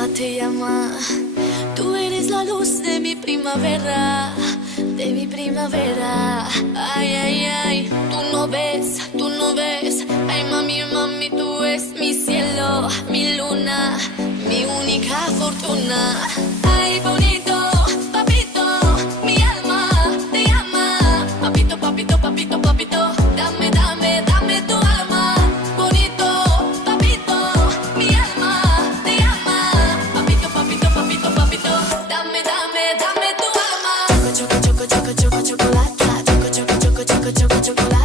alma te llama. Tú eres la luz de mi primavera, de mi primavera. Ay, ay, ay, tú no ves, tú no ves. Ay, mami, mami, tú eres mi cielo, mi luna, mi única fortuna. Ay, bonito, papito, mi alma te llama. Papito, papito, papito, papito, dame, dame, dame tu alma. Bonito, papito, mi alma te llama. Papito, papito, papito, papito, dame, dame, dame tu alma. Choco, choco, choco, choco, choco, chocolate. Choco, choco, choco, choco, choco, chocolate.